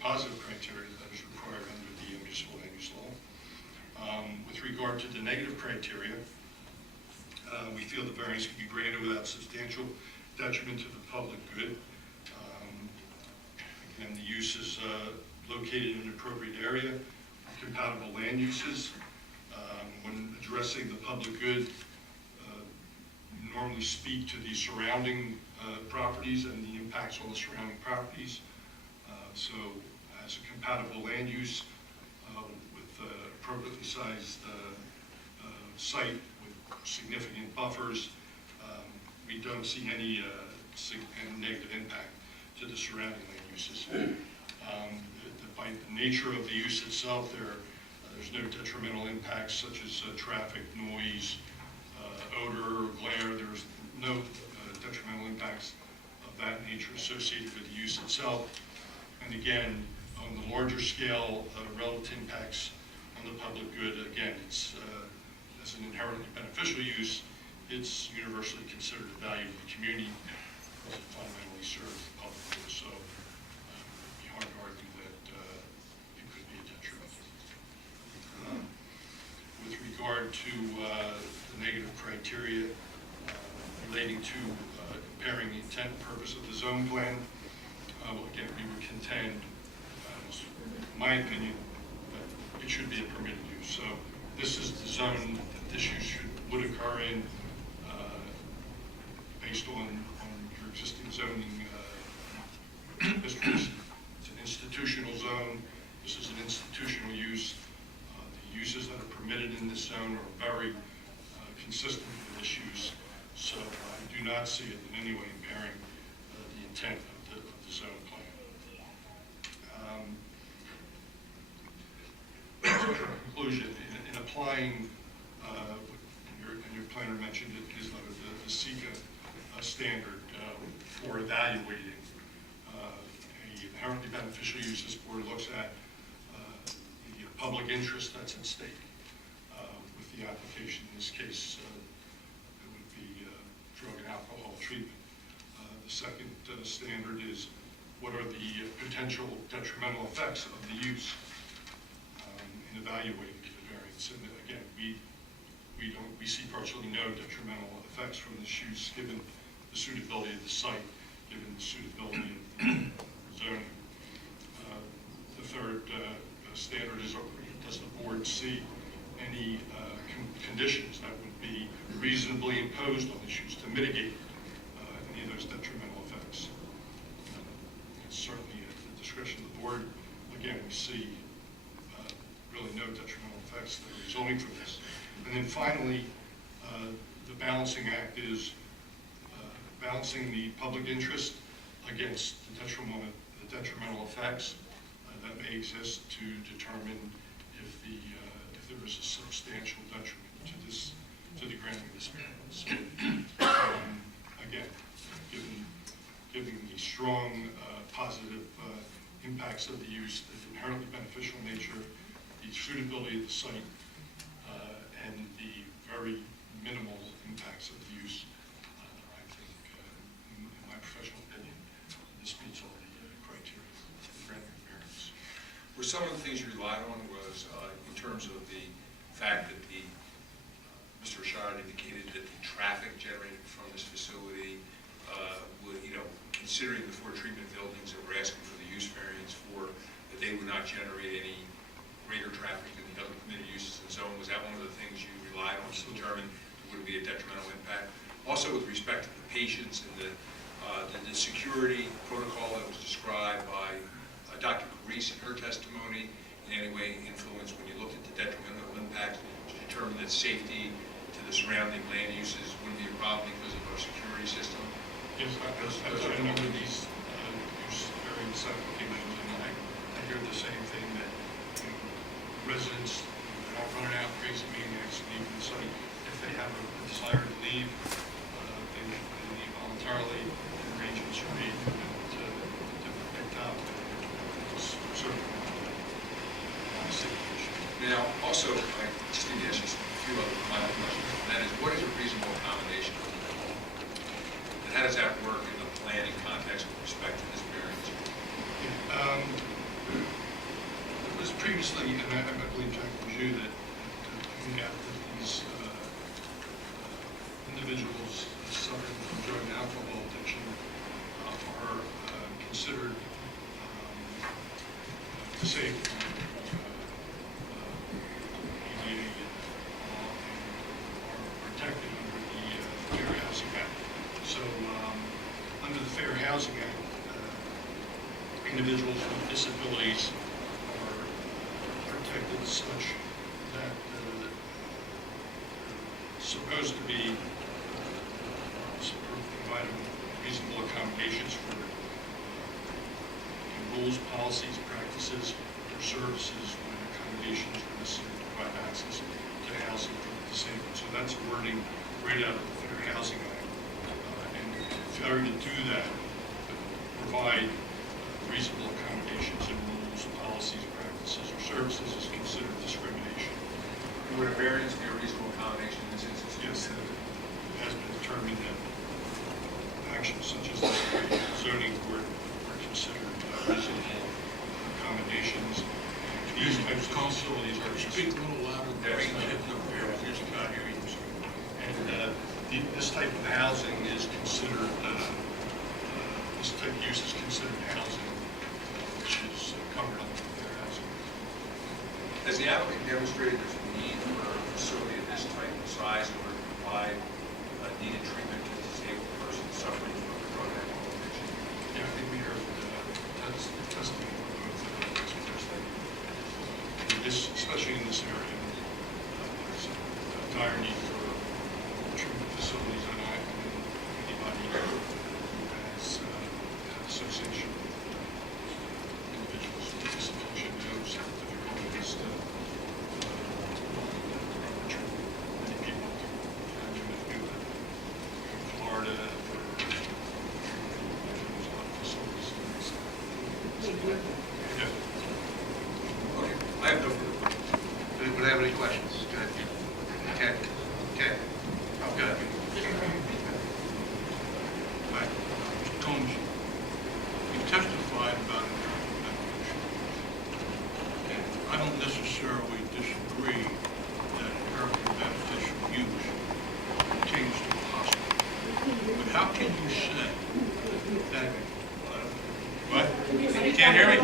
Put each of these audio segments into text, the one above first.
positive criteria that is required under the municipal land use law. With regard to the negative criteria, we feel the variance can be granted without substantial detriment to the public good. Again, the use is located in an appropriate area with compatible land uses. When addressing the public good, we normally speak to the surrounding properties and the impacts on the surrounding properties. So as a compatible land use with appropriately sized site with significant buffers, we don't see any negative impact to the surrounding land uses. By the nature of the use itself, there's no detrimental impacts such as traffic, noise, odor, glare. There's no detrimental impacts of that nature associated with the use itself. And again, on the larger scale, relative impacts on the public good, again, it's as an inherently beneficial use, it's universally considered a value to the community because it fundamentally serves the public good. So it'd be hard to argue that it could be a detriment. With regard to the negative criteria relating to comparing the intent and purpose of the zone plan, well, again, we would contend, in my opinion, that it should be a permitted use. So this is the zone that this use would occur in based on your existing zoning districts. It's an institutional zone. This is an institutional use. The uses that are permitted in this zone are very consistent with this use. So I do not see it in any way impairing the intent of the zone plan. So in conclusion, in applying, and your planner mentioned it, is the SECA standard for evaluating a inherently beneficial use. This board looks at the public interest that's at stake with the application. In this case, it would be drug and alcohol treatment. The second standard is what are the potential detrimental effects of the use in evaluating the variance. And again, we see virtually no detrimental effects from this use given the suitability of the site, given the suitability of the zoning. The third standard is, does the board see any conditions that would be reasonably imposed on this use to mitigate any of those detrimental effects? It's certainly at the discretion of the board. Again, we see really no detrimental effects that are resulting from this. And then finally, the balancing act is balancing the public interest against the detrimental effects that may exist to determine if there is a substantial detriment to the granting of this variance. So, again, given the strong positive impacts of the use, the inherently beneficial nature, the suitability of the site, and the very minimal impacts of the use, I think, in my professional opinion, this meets all the criteria for granting a variance. Were some of the things you relied on was in terms of the fact that Mr. Rashad indicated that the traffic generated from this facility would, considering the 4 treatment buildings that we're asking for the use variance for, that they would not generate any greater traffic than the other permitted uses in the zone. Was that one of the things you relied on to determine there wouldn't be a detrimental impact? Also, with respect to the patients and the security protocol that was described by Dr. Carice in her testimony, in any way influenced when you looked at the detrimental impact to determine that safety to the surrounding land uses wouldn't be a problem because of our security system? Yes, as I remember these use variance applications, and I hear the same thing, that residents are not running out crazy maniacs leaving the site. If they have a desire to leave, they leave voluntarily, and arrangements are made for them to be picked up. It's certainly not a safety issue. Now, also, I just need to ask you a few other minor questions, and that is, what is a reasonable accommodation? And how does that work in the planning context with respect to this variance? previously, and I believe Jack was you that pointed out that these individuals suffering from drug and alcohol addiction are considered disabled, ADA, and are protected under the Fair Housing Act. So under the Fair Housing Act, individuals with disabilities are protected such that supposed to be providing reasonable accommodations for rules, policies, practices, or services when accommodations are necessary to provide access to housing for the disabled. So that's wording right out of the Fair Housing Act. And failure to do that, provide reasonable accommodations in rules, policies, practices, or services is considered discrimination. Would a variance be a reasonable accommodation in this instance? Yes, it has been determined that actions such as the zoning board are considered reasonable accommodations. These types of facilities are Speak a little louder. Yes. And this type of housing is considered, this type of use is considered housing, which is covered under the Fair Housing. Has the applicant demonstrated there's a need for a facility of this type and size in order to provide needed treatment to disabled persons suffering from drug and alcohol addiction? Yeah, I think we heard that's the testimony from both experts. This, especially in this area, there's a dire need for treatment facilities, and anybody who has an association with individuals with dysfunction knows how difficult it is to treat many people. And if you live in Florida, there's a lot of facilities in this. Yeah. Okay, I have no further questions. Anybody have any questions? Go ahead. Ken? Ken? Oh, go ahead. Hi, Mr. Combs, you testified about internal evolution. And I don't necessarily disagree that inherently beneficial use continues to be possible. But how can you say that, what? You can't hear me?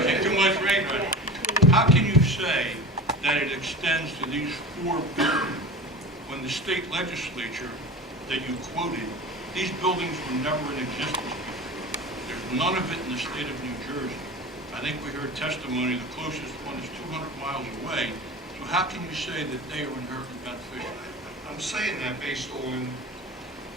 Okay, too much rain, right? How can you say that it extends to these 4 buildings when the state legislature that you quoted, these buildings were never in existence before? There's none of it in the state of New Jersey. I think we heard testimony, the closest one is 200 miles away. So how can you say that they are inherently beneficial? I'm saying that based on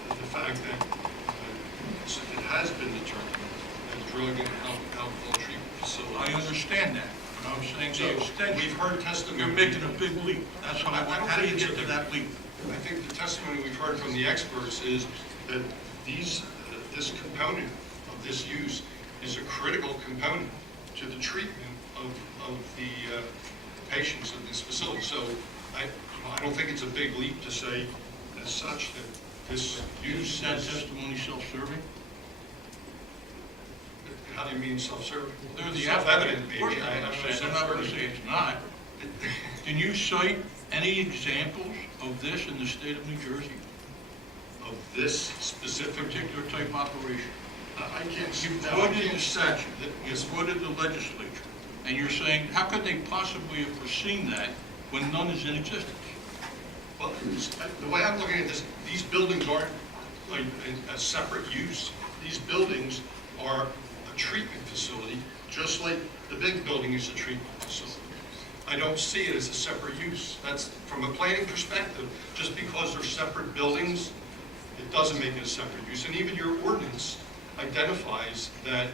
the fact that it has been determined that drug and alcohol treatment facilities. I understand that, but I'm saying So the extension. we've heard testimony. You're making a big leap. That's what I want. don't How do you think get it's to a- that leap? I think the testimony we've heard from the experts is that this component of this use is a critical component to the treatment of the patients in this facility. So I don't think it's a big leap to say as such that this use Is that is, testimony self-serving? how do you mean self-serving? They're the Self-evident, Of course maybe. they're I gonna don't say know it. They're not going to self-serving. say it's not. Can you cite any examples of this in the state of New Jersey? Of this specific, Particular type of operation? I can't. You no, I quoted can't the say statute, that- you quoted the legislature, and you're saying, how could they possibly have foreseen that when none is in existence? Well, the way I'm looking at this, these buildings aren't like a separate use. These buildings are a treatment facility, just like the big building is a treatment facility. I don't see it as a separate use. That's, from a planning perspective, just because they're separate buildings, it doesn't make it a separate use. And even your ordinance identifies that,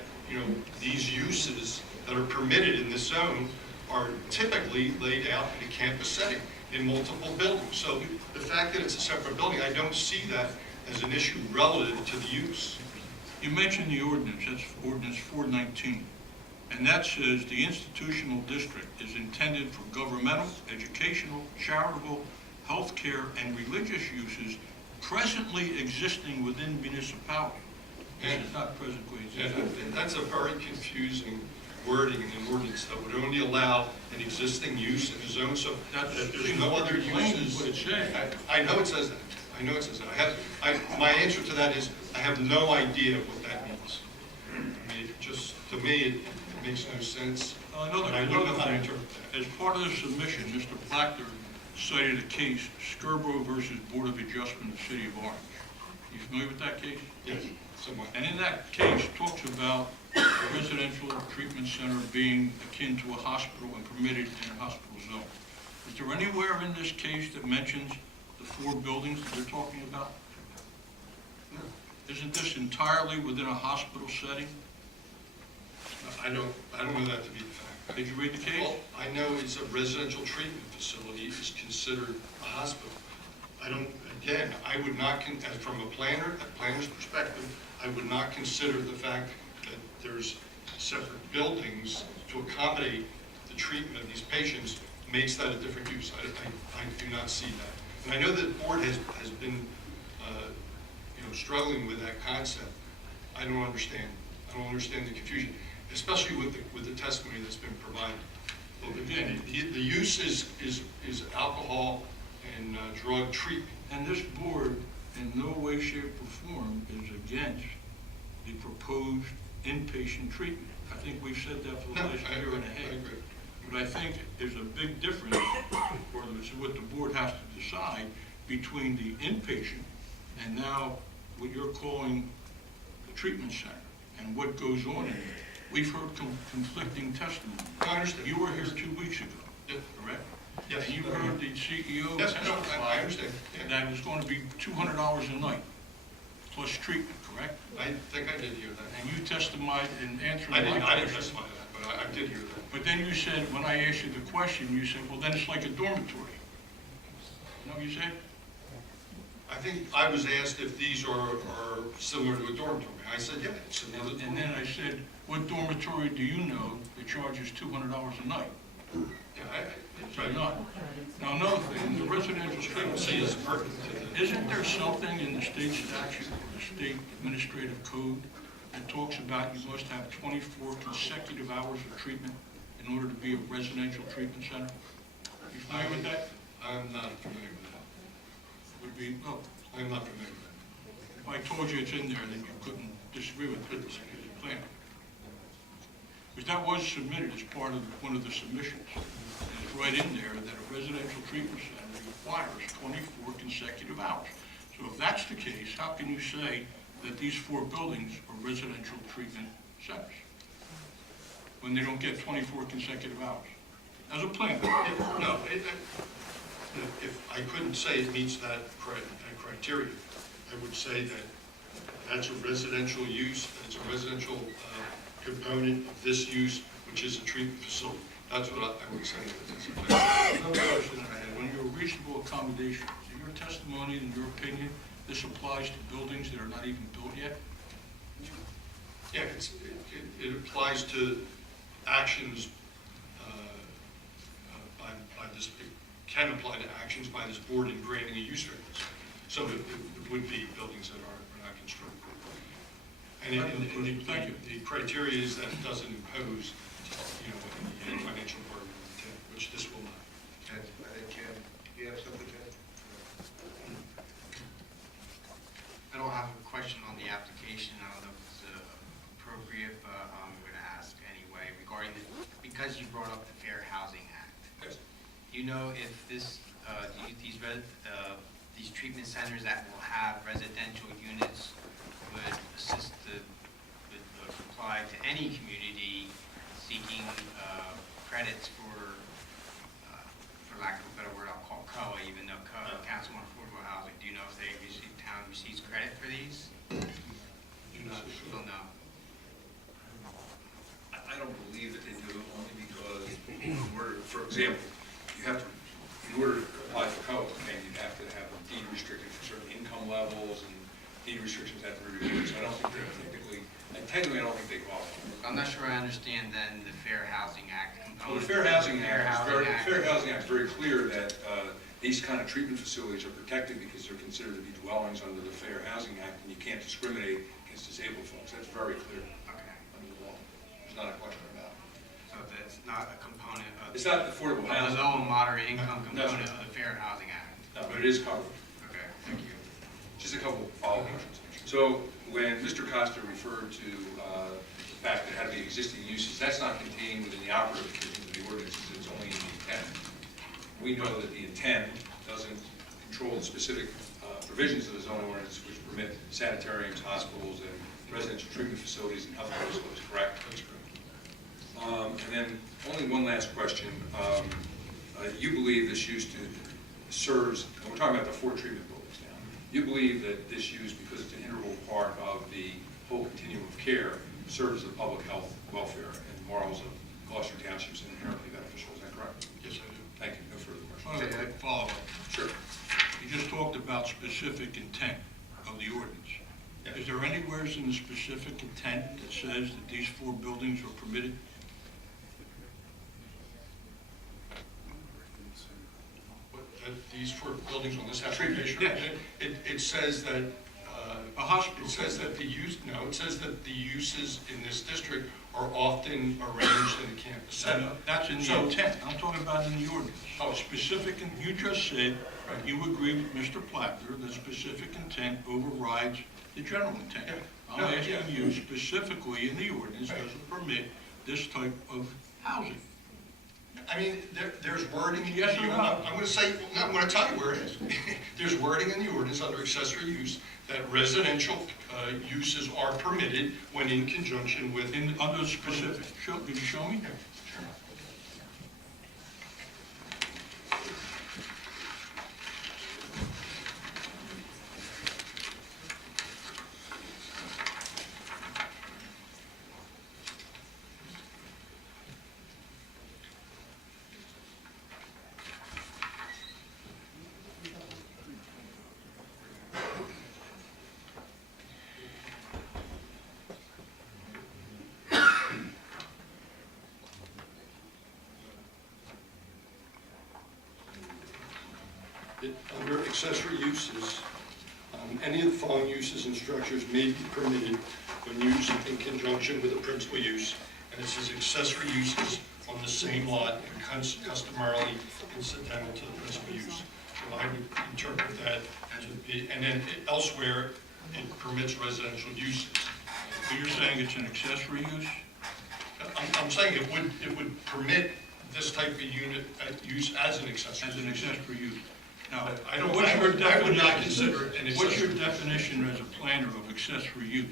these uses that are permitted in this zone are typically laid out in a campus setting in multiple buildings. So the fact that it's a separate building, I don't see that as an issue relative to the use. You mentioned the ordinance, that's ordinance 419, and that says the institutional district is intended for governmental, educational, charitable, healthcare, and religious uses presently existing within municipality. This is not presently And existing. that's a very confusing wording in the ordinance that would only allow an existing use in the zone, so that That's there's no other plain uses. what it says. I know it says that. I know it says that. My answer to that is, I have no idea what that means. I mean, it just, to me, it makes no sense. Another And I don't know how to thing, interpret that. as part of the submission, Mr. Blackler cited a case, Scarborough versus Board of Adjustment of the City of Orange. You familiar with that case? Yes, somewhat. And in that case, talks about a residential treatment center being akin to a hospital and permitted in a hospital zone. Is there anywhere in this case that mentions the 4 buildings that they're talking about? No. Isn't this entirely within a hospital setting? I don't know that to be the fact. Did you read the case? Well, I know it's a residential treatment facility is considered a hospital. I don't, again, I would not, from a planner's perspective, I would not consider the fact that there's separate buildings to accommodate the treatment of these patients makes that a different use. I do not see that. And I know that the board has been, struggling with that concept. I don't understand. I don't understand the confusion, especially with the testimony that's been provided. Well, again, the use is alcohol and drug treatment. And this board, in no way, shape, or form, is against the proposed inpatient treatment. I think we've said that for the No, last I year agree. and a half. I agree. But I think there's a big difference, or it's what the board has to decide, between the inpatient and now what you're calling the treatment center and what goes on in there. We've heard conflicting testimony. I understand. You were here 2 weeks ago, Yes. correct? Yes. And you heard the CEO Yes, no, I testify understand. Yeah. that it was going to be $200 a night plus treatment, correct? I think I did hear that. And you testified in answering I my didn't question. testify to that, but I did hear that. But then you said, when I asked you the question, you said, well, then it's like a dormitory. You know what you said? I think I was asked if these are similar to a dormitory. I said, yeah, it's similar to a And then dormitory. I said, what dormitory do you know that charges $200 a night? Yeah, Right, not. Now, another thing, the residential I treatment see it's center, pertinent to the. isn't there something in the state statute, or the state administrative code, that talks about you must have 24 consecutive hours of treatment in order to be a residential treatment center? You familiar with that? I'm not familiar with that. Would be, oh, I'm not familiar with that. if I told you it's in there, then you couldn't disagree with it as a planner. Because that was submitted as part of one of the submissions. And it's right in there that a residential treatment center requires 24 consecutive hours. So if that's the case, how can you say that these 4 buildings are residential treatment centers when they don't get 24 consecutive hours? As a planner. No, if I couldn't say it meets that criteria, I would say that that's a residential use, that it's a residential component of this use, which is a treatment facility. That's what I would say. Another question I had, when you're reasonable accommodations, in your testimony, in your opinion, this applies to buildings that are not even built yet? Yeah, it applies to actions by this, it can apply to actions by this board in granting a use variance. So it would be buildings that are not constructed. And Thank you. the criteria is that it doesn't impose, any financial burden, which this will not. I think, Ken, you have something, Ken? I don't have a question on the application. I don't know if it's appropriate, but I'm going to ask anyway regarding, because you brought up the Fair Housing Act. Yes. Do you know if these treatment centers that will have residential units would assist would apply to any community seeking credits for lack of a better word, I'll call COA, even though COA, Council on Affordable Housing. Do you know if town receives credit for these? Do not. Still no. I don't believe that they do, only because in order, for example, you have to, in order to apply for COA, okay, you'd have to have them deed restricted for certain income levels, and deed restrictions have to be reviewed, so I don't think they're technically I don't think they qualify. I'm not sure I understand then the Fair Housing Act Well, component. the Fair Housing Fair Act Housing the Act. Fair Housing Act is very clear that these kind of treatment facilities are protected because they're considered to be dwellings under the Fair Housing Act, and you can't discriminate against disabled folks. That's very clear Okay. under the law. There's not a question about it. not a component of. It's not affordable The housing. low and moderate income No. component of the Fair Housing Act. No, but it is covered. Okay, thank you. Just a couple follow-up questions. So when Mr. Costa referred to the fact that it had to be existing uses, that's not contained within the operative provisions of the ordinances, it's only in the intent. We know that the intent doesn't control the specific provisions of the zoning ordinance which permit sanitariums, hospitals, and residential treatment facilities and health facilities, correct? That's correct. And then only one last question. You believe this use serves, and we're talking about the 4 treatment buildings now. You believe that this use, because it's an integral part of the whole continuum of care, serves the public health, welfare, and morals of Gloucester Township is inherently beneficial, is that correct? Yes, I do. Thank you. No further All questions. right, follow-up. Sure. You just talked about specific intent of the ordinance. Yeah. Is there anywhere in the specific intent that says that these 4 buildings are permitted? These 4 buildings on this Treatment, application? yes. It says that. A hospital. It says that it says that the uses in this district are often arranged in a campus setting. That's in the So- intent. I'm talking about in the ordinance. Oh. Specific, and you just said, you agree with Mr. Plattner, that specific intent overrides the general intent. Yeah. I'm No, asking yeah. you specifically in the ordinance, Right. does it permit this type of housing? I mean, there's wording. Yes or no? I'm going to say, I'm going to tell you where it is. There's wording in the ordinance under accessory use that residential uses are permitted when in conjunction with. Under specific, can you show me? Yeah, sure. Under accessory uses, any of the following uses and structures may be permitted when used in conjunction with a principal use. And it says accessory uses on the same lot and customarily incidental to the principal use. So I would interpret that to be, and then elsewhere, it permits residential uses. So you're saying it's an accessory use? I'm saying it would permit this type of unit, use as an accessory. As an accessory use? Now, I don't, what's your I would not definition- consider it an What's your accessory. definition as a planner of accessory use?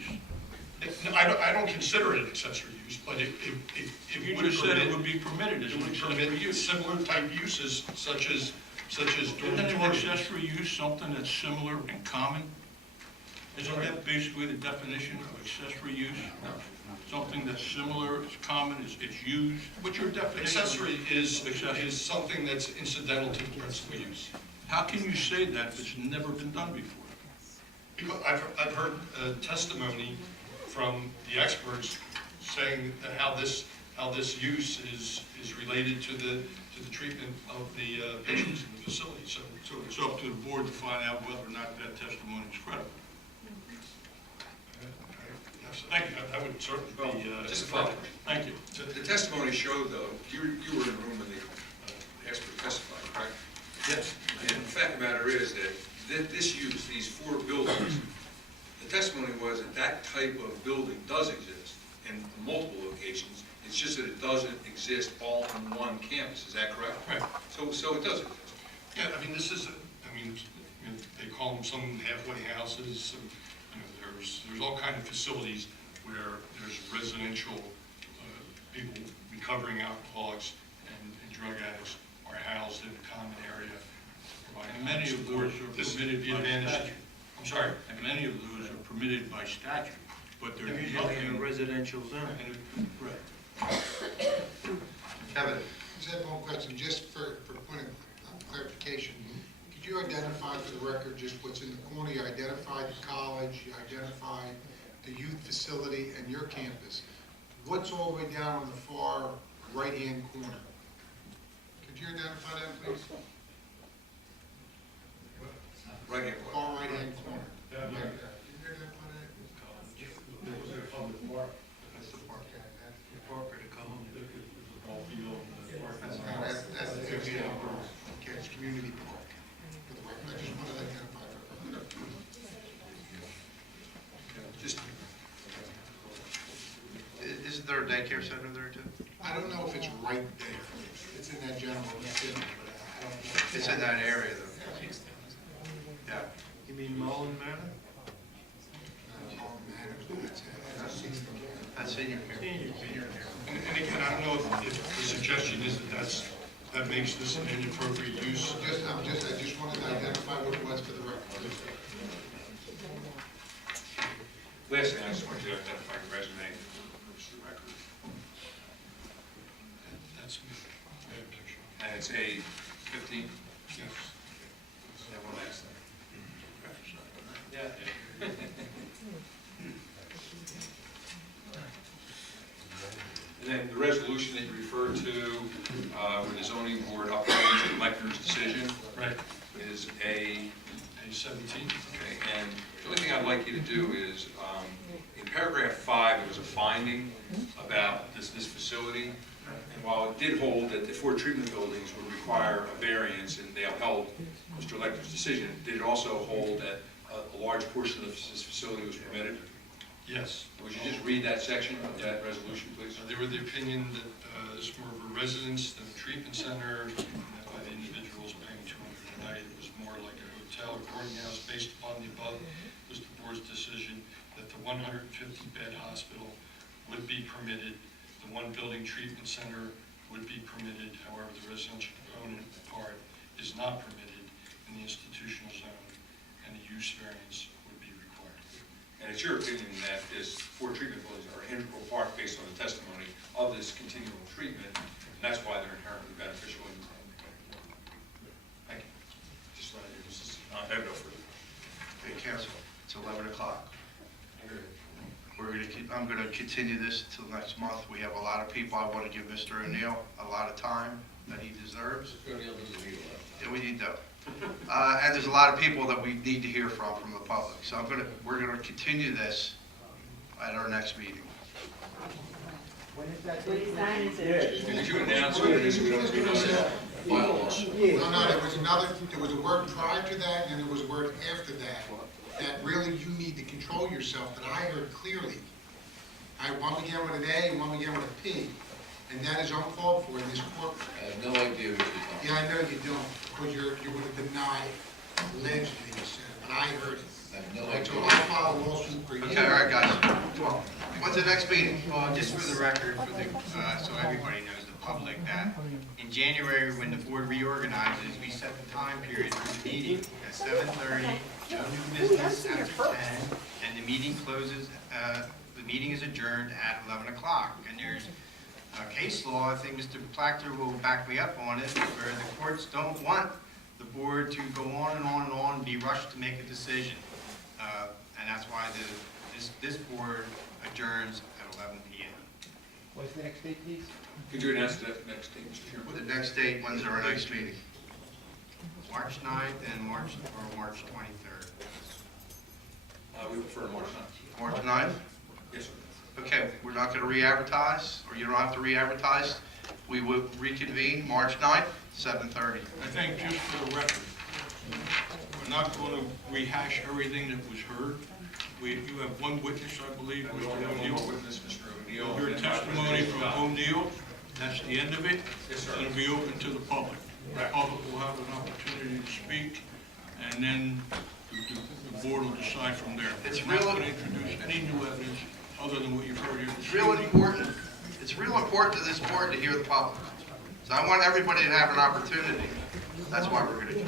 I don't consider it an accessory use, but it You would just said it permit, would be permitted as it an would accessory permit use. similar type uses such as Isn't an dormitory. accessory use something that's similar and common? Isn't that basically the definition of accessory use? Something that's similar, it's common, it's used? What's your definition? Accessory is Accessory. something that's incidental to the principal use. How can you say that if it's never been done before? Because I've heard testimony from the experts saying that how this use is related to the treatment of the patients in the facility. So It's up to the board to find out whether or not that testimony is credible. yes, thank you. That would certainly Well, be. just a follow-up. Thank you. The testimony showed, though, you were in the room when the expert testified, correct? Yes. And the fact of the matter is that this use, these 4 buildings, the testimony was that that type of building does exist in multiple locations. It's just that it doesn't exist all on one campus. Is that correct? Right. So it does exist. Yeah, I mean, this is, they call them some halfway houses, some, there's all kind of facilities where there's residential, people recovering alcoholics and drug addicts are housed in a common area. And many of those are This is permitted the by advantage. statute. I'm sorry? And many of those are permitted by statute, but there's Usually in a nothing. residential zone. Right. Kevin? Just have one question, just for point of clarification. Could you identify for the record just what's in the corner? You identified the college, you identified the youth facility and your campus. What's all the way down on the far right-hand corner? Could you identify that, please? Right here. Far right-hand corner. Can you identify that? Public park. That's the park. Okay, that's- Parker to come. The ball field daycare center there too? I don't know if it's right there. It's in that general vicinity, but I don't know. It's in that area though. Yeah. You mean Mullen Manor? That's senior care. And again, I don't know if the suggestion is that makes this an inappropriate use. I just wanted to identify what it was for the record. Last thing, I just wanted to identify the resume for the record. That's me. I have a picture. And it's A15. Yes. That one last thing. Yeah. And then the resolution that you referred to, with the zoning board upholding the elector's decision, Right. is A, A17. okay, and the only thing I'd like you to do is, in paragraph 5, there was a finding about this facility, and while it did hold that the 4 treatment buildings would require a variance, and they upheld Mr. Lecter's decision, did it also hold that a large portion of this facility was permitted? Yes. Would you just read that section of that resolution, please? They were the opinion that this was more of a residence than a treatment center, and that by the individuals paying $200 a night, it was more like a hotel or boarding house. Based upon the above, it was the board's decision that the 150-bed hospital would be permitted, the 1-building treatment center would be permitted, however, the residential component part is not permitted in the institutional zone, and a use variance would be required. And it's your opinion that this 4 treatment buildings are an integral part, based on the testimony, of this continual treatment, and that's why they're inherently beneficial. Thank you. Just let I have no further. Okay, council, it's 11 o'clock. I'm going to continue this until next month. We have a lot of people. I want to give Mr. O'Neill a lot of time that he deserves. Yeah, we need that. And there's a lot of people that we need to hear from the public. So we're going to continue this at our next meeting. Did you announce it, or is it going to be bylaws? No, there was a word prior to that, and there was a word after that really you need to control yourself, that I heard clearly. One began with an A and one began with a P, and that is uncalled for in this court. I have no idea what you're talking Yeah, I know you don't, because you're going to deny allegedly you said it, but I heard it. about. I have no So idea. I'll file a lawsuit for you. Okay, all right, guys. When's the next meeting? Well, just for the record, so everybody knows, the public, that in January, when the board reorganizes, we set the time period for the meeting at 7:30, no new business after 10, and the meeting closes, the meeting is adjourned at 11 o'clock. And there's case law, I think Mr. Plachter will back me up on it, where the courts don't want the board to go on and on and on and be rushed to make a decision. And that's why this board adjourns at 11 p.m. What's the next date, please? Could you announce that next date, Mr. Chairman? The next date, when's our next meeting? March 9th and March 23rd. We prefer March 9th. March 9th? Yes, sir. Okay, we're not going to re-advertise, or you don't have to re-advertise. We will reconvene March 9th, 7:30. I think just for the record, we're not going to rehash everything that was heard. You have one witness, I believe, We only Mr. have one more O'Neill. witness, Mr. O'Neill. Your testimony from O'Neill, that's the end of it. Yes, sir. It's going to be open to the public. The Right. public will have an opportunity to speak, and then the board will decide from there. It's We're not real- going to introduce any new evidence other than what you've heard here this It's real evening. important. It's real important to this board to hear the public. So I want everybody to have an opportunity. That's why we're going to do it.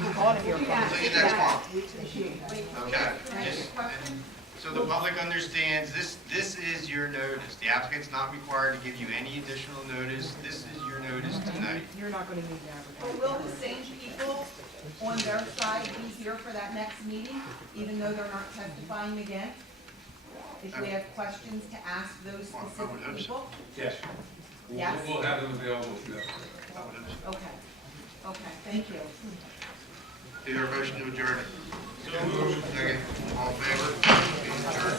See you next month. Okay. And so the public understands, this is your notice. The applicant's not required to give you any additional notice. This is your notice tonight. You're not going to need to advertise. But will the same people on their side be here for that next meeting, even though they're not testifying again? If we have questions to ask those I would specific hope so. people? Yes. Yes? We'll have them available if you have. Okay, okay, thank you. Is there a motion to adjourn? Second. All in favor? Meeting adjourned.